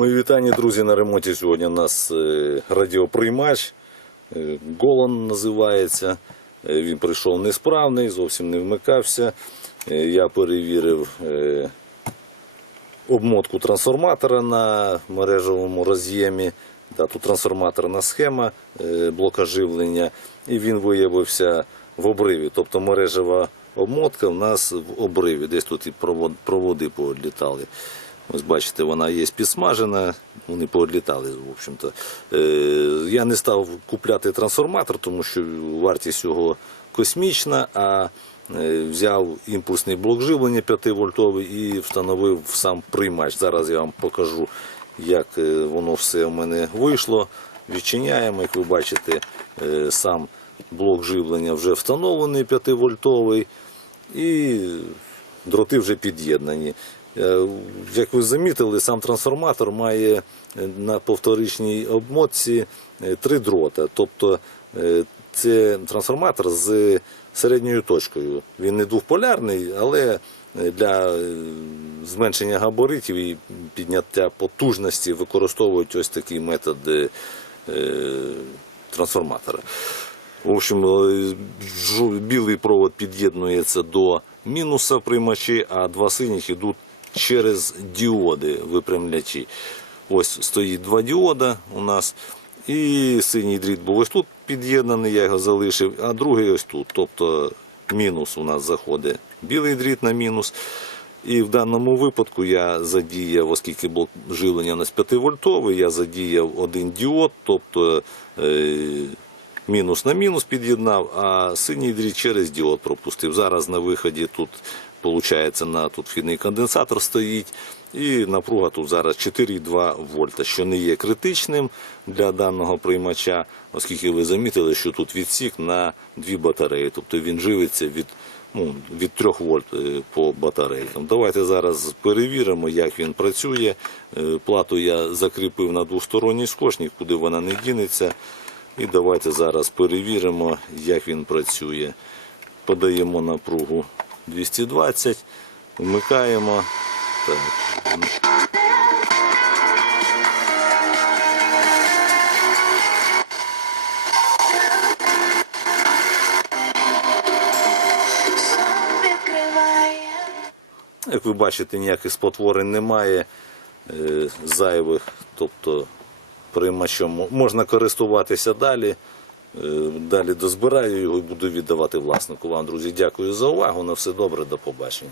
Мої вітання, друзі, на ремонті сьогодні у нас е, радіоприймач. е, Голон називається. Е, Він прийшов несправний, зовсім не вмикався. Я перевірив обмотку трансформатора на мережевому роз'ємі. Тут трансформаторна схема блока живлення, і він виявився в обриві. Тобто мережева обмотка в нас в обриві. Десь тут і провод- проводи поодлітали. Ось бачите, вона є підсмажена, вони поодлітали, в общем-то. Е, я не став купляти трансформатор, тому що вартість його космічна, а е, взяв імпульсний блок живлення 5-вольтовий і встановив сам приймач. Зараз я вам покажу, як е, воно все в мене вийшло. Відчиняємо, як ви бачите, сам блок живлення вже встановлений 5-вольтовий і дроти вже під'єднані. Е, Як ви замітили, сам трансформатор має е, на повторичній обмотці е, три дрота. Тобто це трансформатор з середньою точкою. Він не двохполярний, але для зменшення габаритів і підняття потужності використовують ось такий метод трансформатора. В общем, білий провод під'єднується до мінуса приймачі, а два синіх йдуть через діоди випрямлячі. Ось стоїть два діода у нас. І синій дріт був ось тут під'єднаний, я його залишив, а другий ось тут. Тобто мінус у нас заходить білий дріт на мінус. І в даному випадку я задіяв, оскільки блок живлення у нас 5-вольтовий, я задіяв один діод, тобто е, мінус на мінус під'єднав, а синій дріт через діод пропустив. Зараз на виході тут виходить, на тут вхідний конденсатор стоїть, і напруга тут зараз 4,2 вольта, що не є критичним для даного приймача, оскільки ви замітили, що тут відсік на дві батареї, тобто він живиться від ну, від 3 вольт е, по батарейкам. Давайте зараз перевіримо, як він працює. Е, Плату я закріпив на двосторонній скотч, куди вона не дінеться. І давайте зараз перевіримо, як він працює. Подаємо напругу 220, вмикаємо. Так. Як ви бачите, ніяких спотворень немає е, зайвих, тобто приймачом можна користуватися далі. Е, Далі дозбираю його і буду віддавати власнику. Вам, друзі, дякую за увагу. На все добре, до побачення.